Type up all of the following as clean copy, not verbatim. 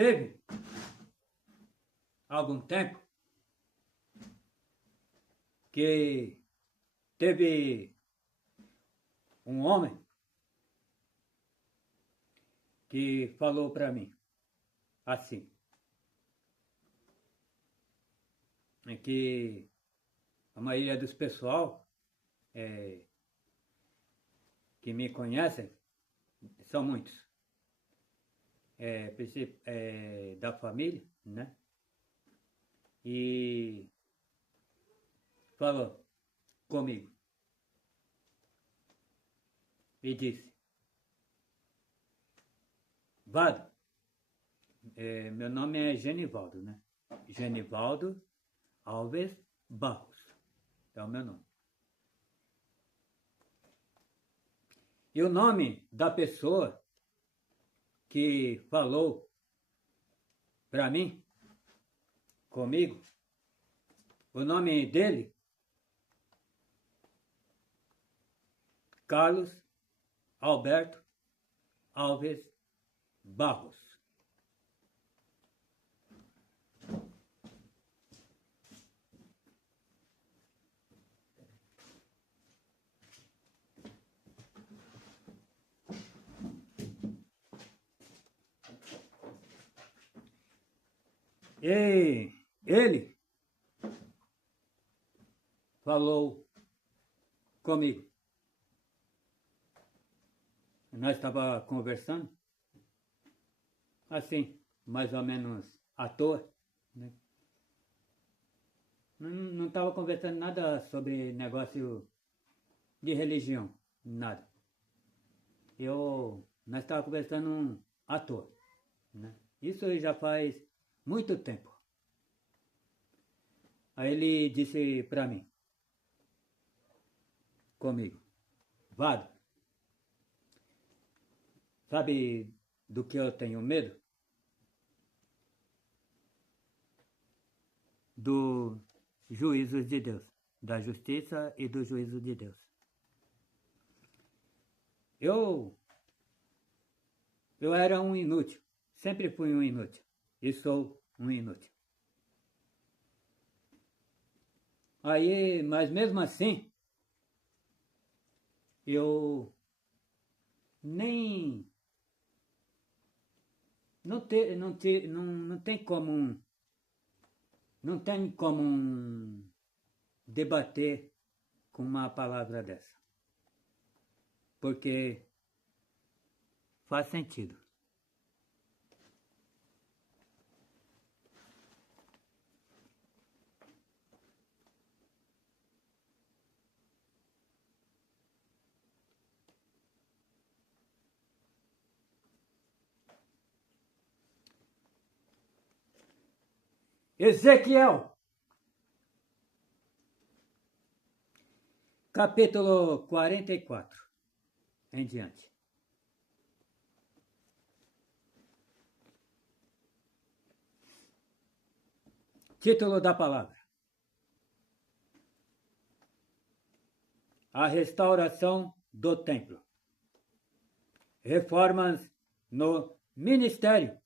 Teve algum tempo que teve um homem que falou para mim assim, é que a maioria dos pessoal que me conhecem são muitos, da família, né? E falou comigo e disse: Vado, meu nome é Genivaldo, né? Genivaldo Alves Barros é o meu nome. E o nome da pessoa que falou para mim, comigo, o nome dele, Carlos Alberto Alves Barros. E ele falou comigo. Nós estávamos conversando, assim, mais ou menos à toa, né? Não estava conversando nada sobre negócio de religião, nada. Nós estávamos conversando à toa, né? Isso já faz muito tempo. Aí ele disse para mim, comigo: Vado, sabe do que eu tenho medo? Do juízo de Deus, da justiça e do juízo de Deus. Eu era um inútil, sempre fui um inútil e sou um inútil. Aí, mas mesmo assim, eu nem não tem como debater com uma palavra dessa, porque faz sentido. Ezequiel, capítulo 44, em diante. Título da palavra: A restauração do templo. Reformas no ministério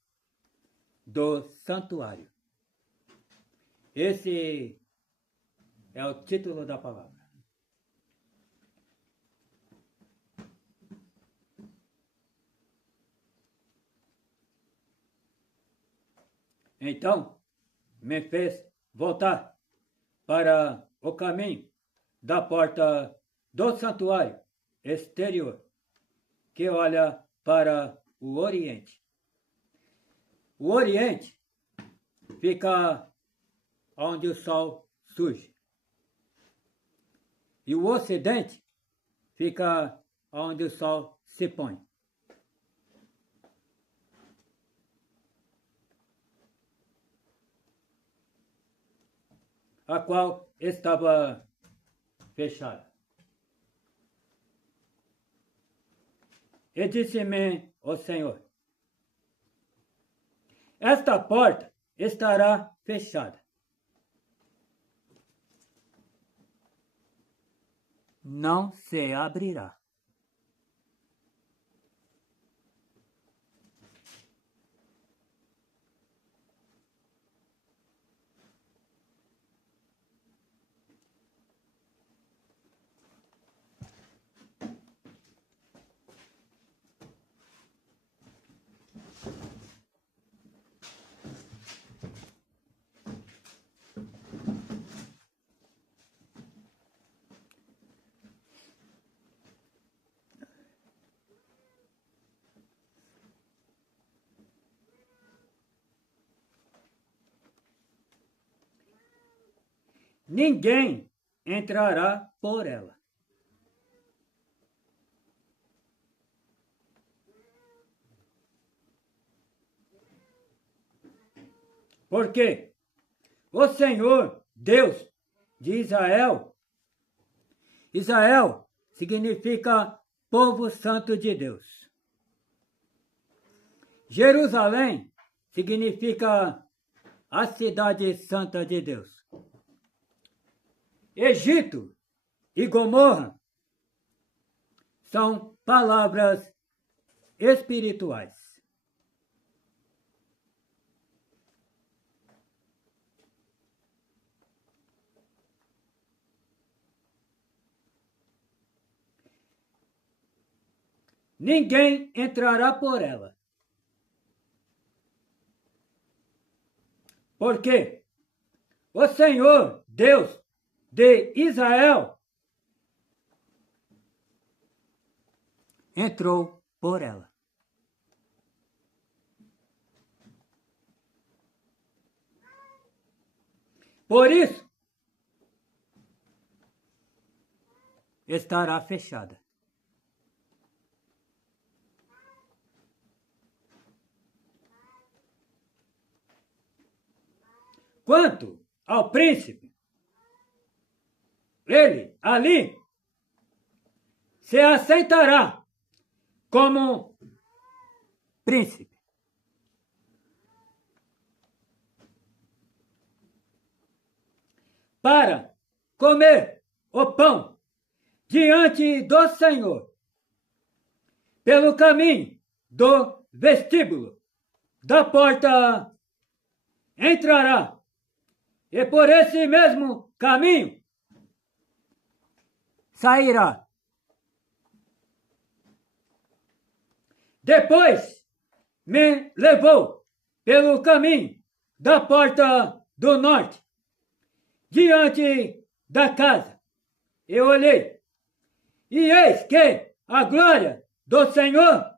do santuário. Esse é o título da palavra. Então me fez voltar para o caminho da porta do santuário exterior, que olha para o oriente. O oriente fica onde o sol surge, e o ocidente fica onde o sol se põe. A qual estava fechada. E disse-me o Senhor: Esta porta estará fechada. Não se abrirá. ninguém entrará por ela. Porque o Senhor, Deus de Israel, Israel significa povo santo de Deus. Jerusalém significa a cidade santa de Deus. Egito e Gomorra são palavras espirituais. Ninguém entrará por ela. Porque o Senhor, Deus de Israel, entrou por ela. Por isso, estará fechada. Quanto ao príncipe, ele ali se aceitará como príncipe. Para comer o pão diante do Senhor, pelo caminho do vestíbulo da porta entrará, e por esse mesmo caminho sairá. Depois me levou pelo caminho da porta do norte, diante da casa. Eu olhei, e eis que a glória do Senhor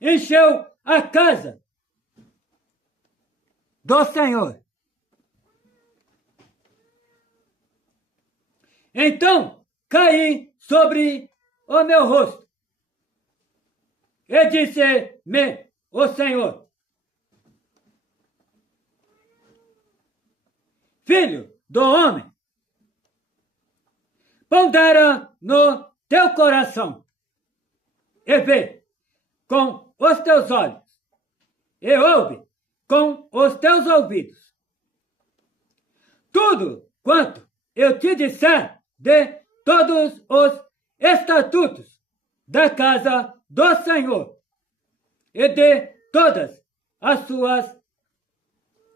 encheu a casa do Senhor. Então caí sobre o meu rosto e disse-me o Senhor: Filho do homem, pondera no teu coração e vê com os teus olhos e ouve com os teus ouvidos tudo quanto eu te disser de todos os estatutos da casa do Senhor e de todas as suas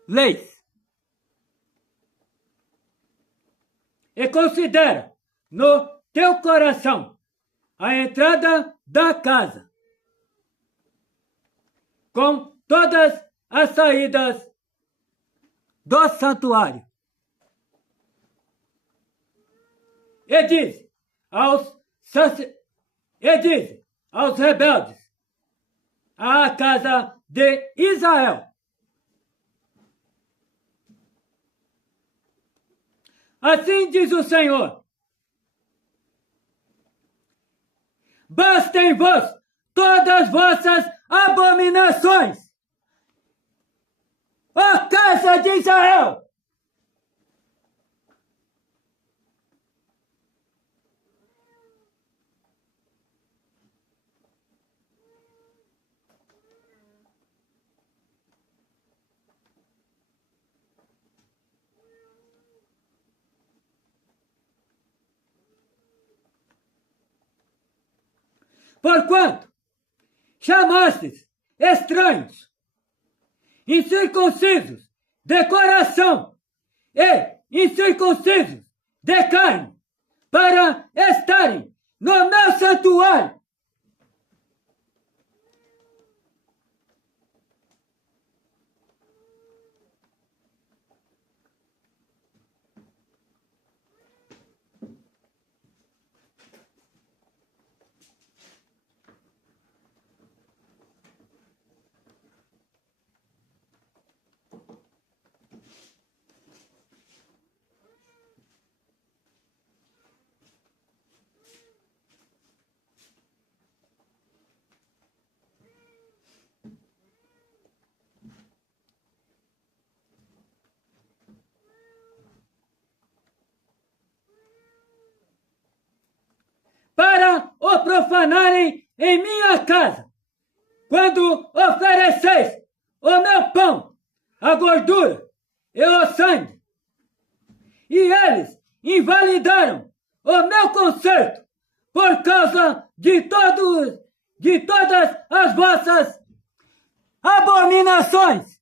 leis. E considera no teu coração a entrada da casa, com todas as saídas do santuário. E diz aos rebeldes, à casa de Israel: Assim diz o Senhor: bastem-vos todas vossas abominações, ó casa de Israel! Porquanto chamastes estranhos, incircuncisos de coração e incircuncisos de carne, para estarem no meu santuário. profanarem em minha casa, quando ofereceis o meu pão, a gordura e o sangue. E eles invalidaram o meu concerto por causa de todas as vossas abominações.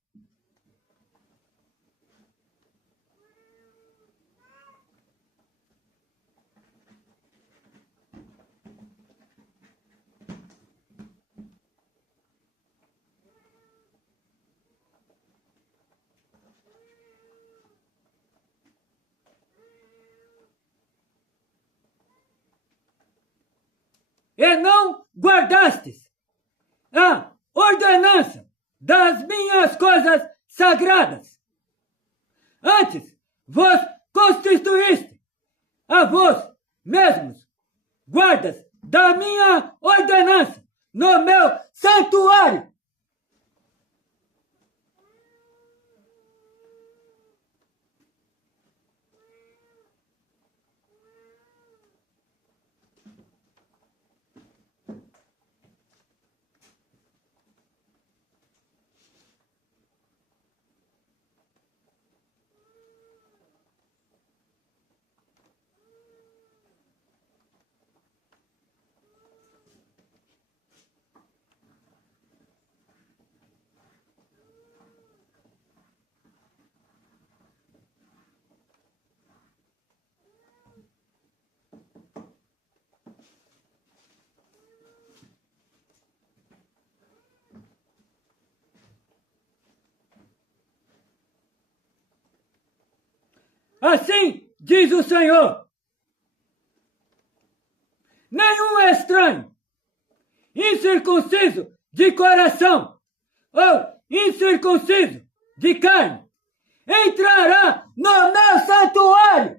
E não guardastes a ordenança das minhas coisas sagradas. Antes vos constituíste a vós mesmos guardas da minha ordenança no meu santuário. Assim diz o Senhor: nenhum estranho, incircunciso de coração ou incircunciso de carne, entrará no meu santuário.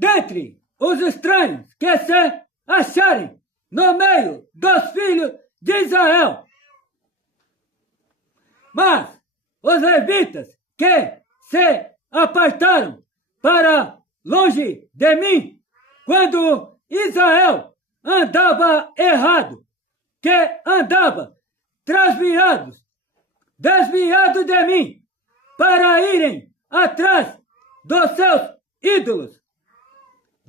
Dentre os estranhos que se acharem no meio dos filhos de Israel. Mas os levitas que se apartaram para longe de mim, quando Israel andava errado, que andava desviado de mim, para irem atrás dos seus ídolos,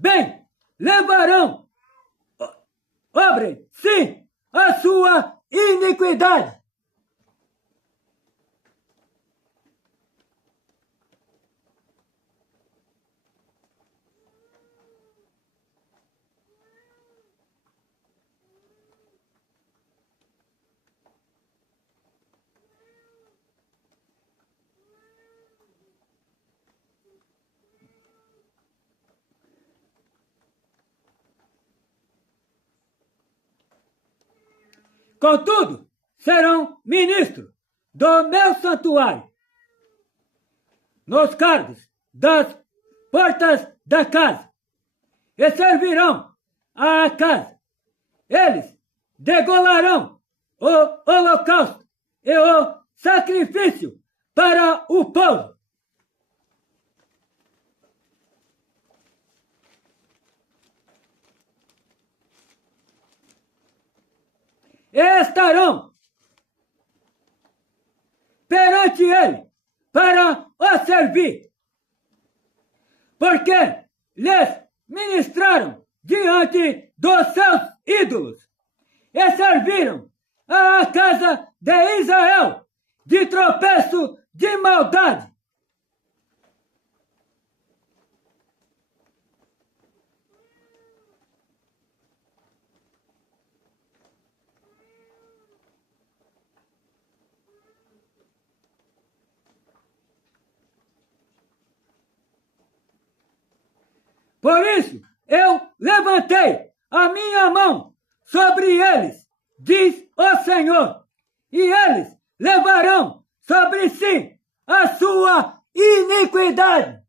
bem, levarão sim, a sua iniquidade. Contudo, serão ministros do meu santuário, nos cargos das portas da casa, e servirão à casa. Eles degolarão o holocausto e o sacrifício para o povo. E estarão perante ele para o servir, porque lhes ministraram diante dos seus ídolos e serviram à casa de Israel de tropeço de maldade. Por isso, eu levantei a minha mão sobre eles, diz o Senhor, e eles levarão sobre si a sua iniquidade.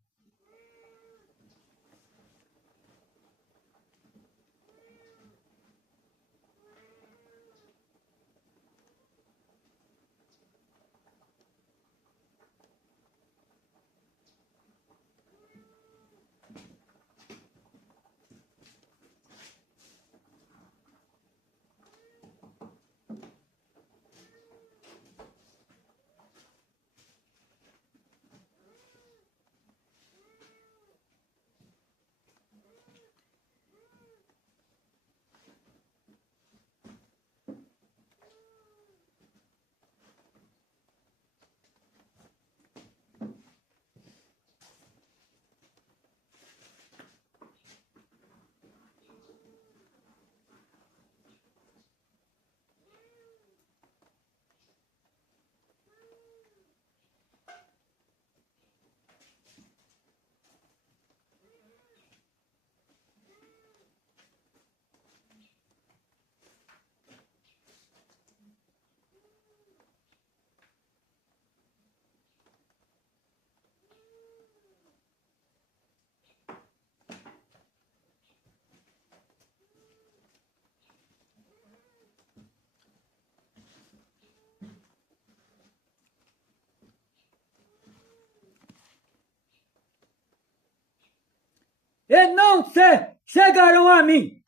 E não se chegarão a mim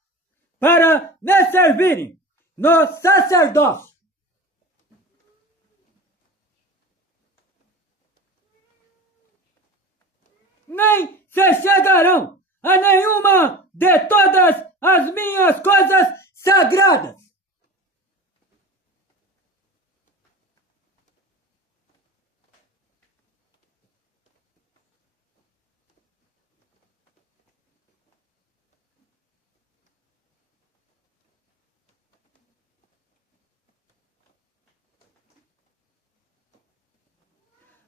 para me servirem no sacerdócio. Nem se chegarão a nenhuma de todas as minhas coisas sagradas.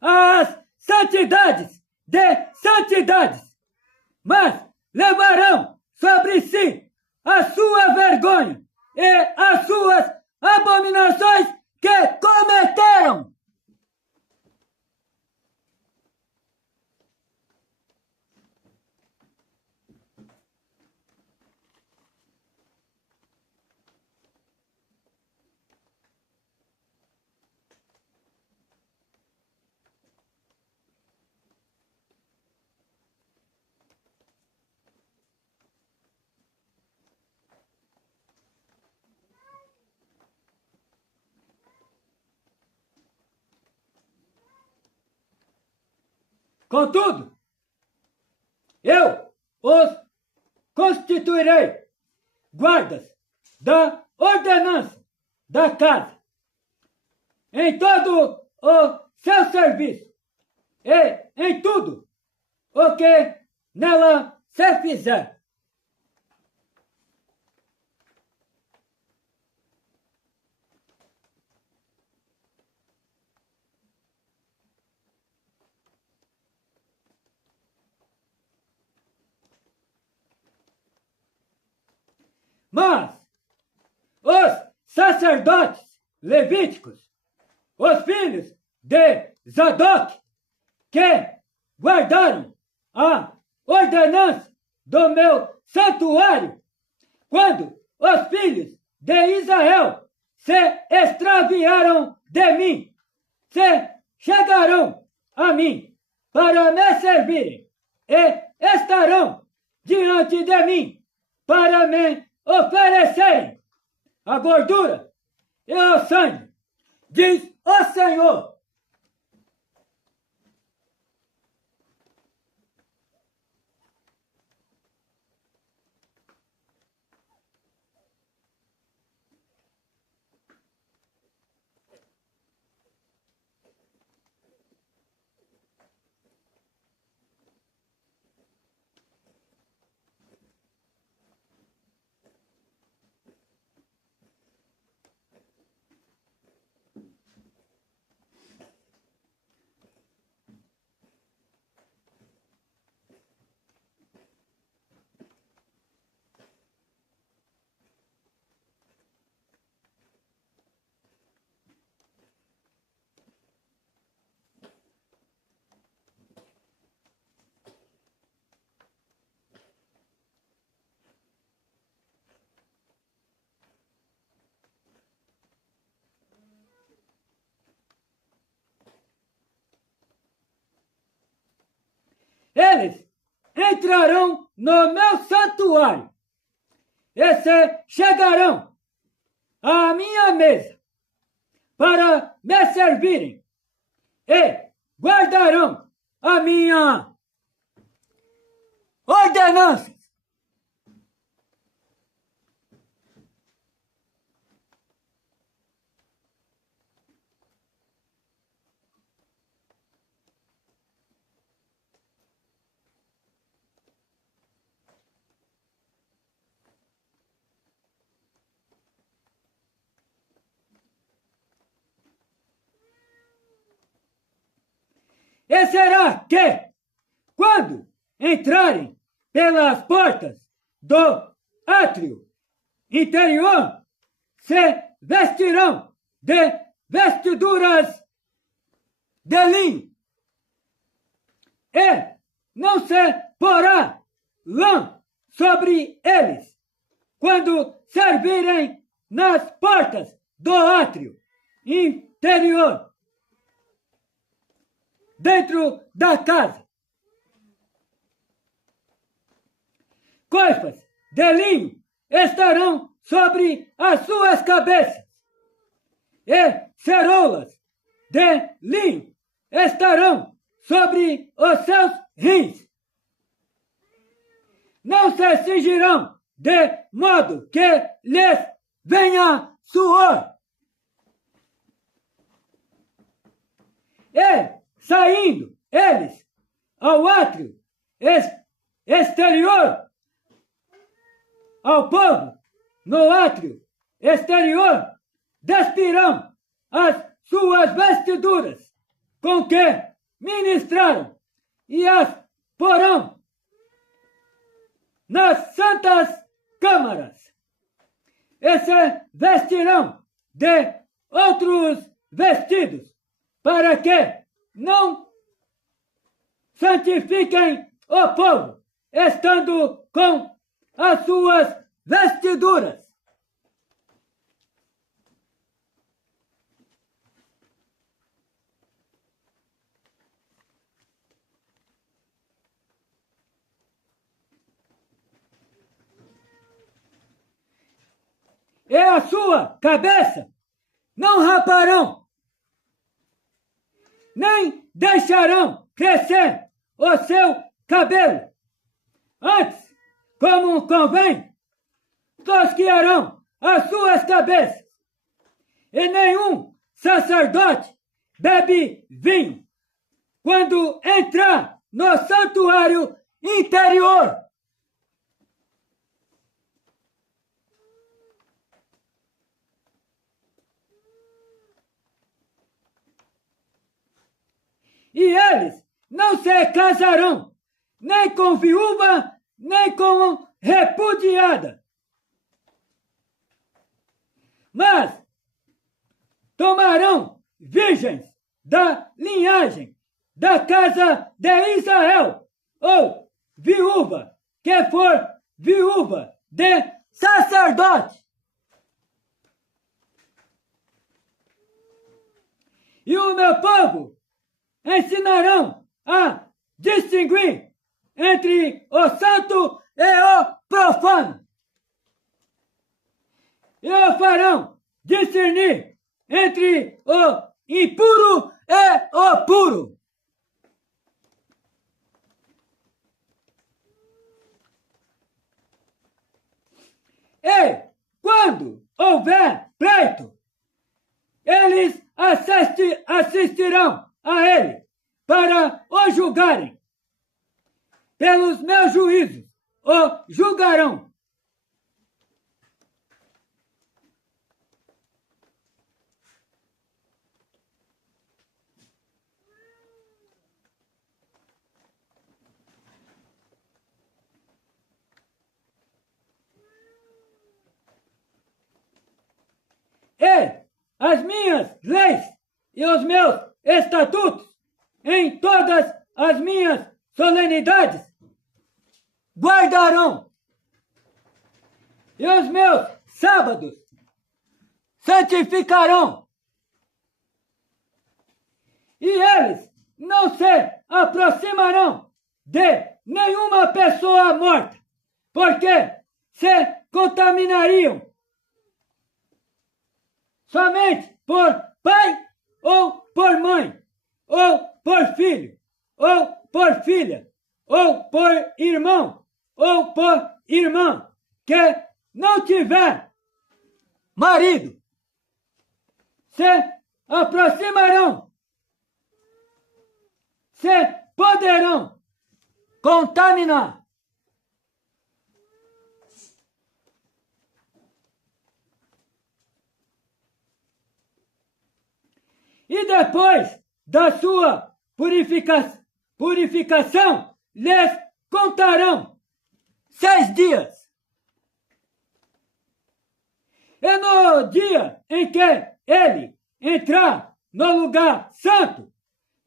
As santidades de santidades, mas levarão sobre si a sua vergonha e as suas abominações que cometeram. Contudo, eu os constituirei guardas da ordenança da casa em todo o seu serviço e em tudo o que nela se fizer. Mas os sacerdotes levíticos, os filhos de Zadok, que guardaram a ordenança do meu santuário, quando os filhos de Israel se extraviaram de mim, se chegarão a mim para me servirem e estarão diante de mim para me oferecerem a gordura e o sangue, diz o Senhor. entrarão no meu santuário e se chegarão à minha mesa para me servirem e guardarão a minha ordenança. E será que, quando entrarem pelas portas do átrio interior, se vestirão de vestiduras de linho, e não se porá lã sobre eles, quando servirem nas portas do átrio interior, dentro da casa. Coifas de linho estarão sobre as suas cabeças, e ceroulas de linho estarão sobre os seus rins. Não se cingirão de modo que lhes venha suor. E, saindo eles ao átrio exterior, ao povo no átrio exterior, despirão as suas vestiduras com que ministraram e as porão nas santas câmaras, e se vestirão de outros vestidos, para que não santifiquem o povo, estando com as suas vestiduras. E a sua cabeça não raparão, nem deixarão crescer o seu cabelo. Antes, como convém, tosquiarão as suas cabeças. E nenhum sacerdote bebe vinho quando entrar no santuário interior. E eles não se casarão, nem com viúva, nem com repudiada. Mas tomarão virgens da linhagem da casa de Israel, ou viúva, que for viúva de sacerdote. E o meu povo ensinarão a distinguir entre o santo e o profano. E o farão discernir entre o impuro e o puro. E, quando houver pleito, eles assistirão a ele para o julgarem. Pelos meus juízos o julgarão. E as minhas leis e os meus estatutos em todas as minhas solenidades guardarão. E os meus sábados santificarão. E eles não se aproximarão de nenhuma pessoa morta, porque se contaminariam somente por pai ou por mãe, ou por filho, ou por filha, ou por irmão, ou por irmã, que não tiver marido, se aproximarão, se poderão contaminar. E depois da sua purificação, lhes contarão 6 dias. E no dia em que ele entrar no lugar santo,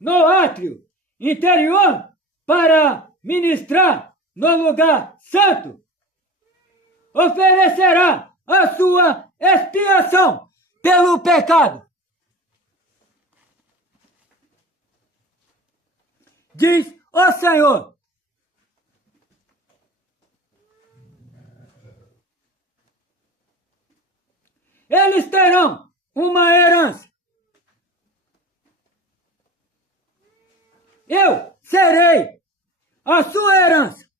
no átrio interior, para ministrar no lugar santo, oferecerá a sua expiação pelo pecado. Diz o Senhor. Eles terão uma herança. Eu serei a sua herança.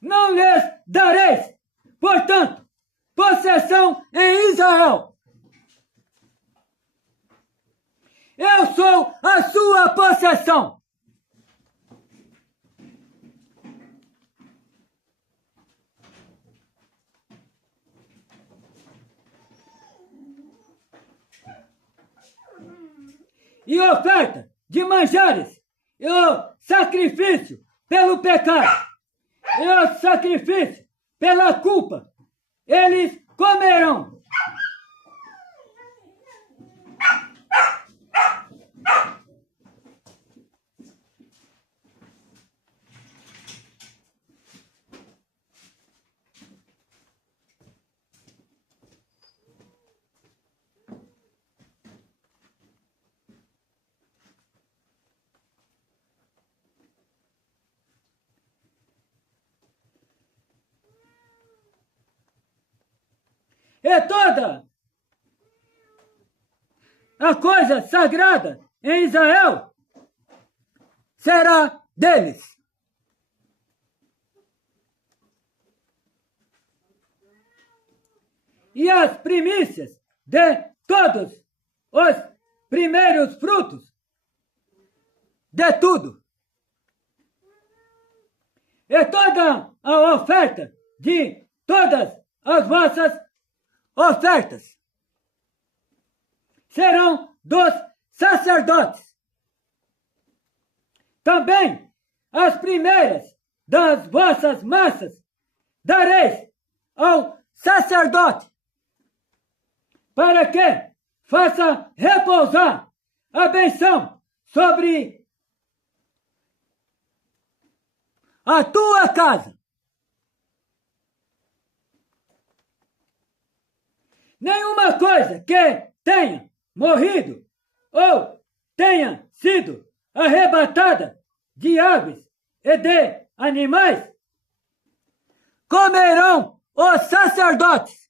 Não lhes dareis, portanto, possessão em Israel. Eu sou a sua possessão. E oferta de manjares, e o sacrifício pelo pecado, e o sacrifício pela culpa, eles comerão. E toda a coisa sagrada em Israel será deles. E as primícias de todos os primeiros frutos de tudo. E toda a oferta de todas as vossas ofertas serão dos sacerdotes. Também as primeiras das vossas massas dareis ao sacerdote, para que faça repousar a benção sobre a tua casa. Nenhuma coisa que tenha morrido ou tenha sido arrebatada de aves e de animais comerão os sacerdotes.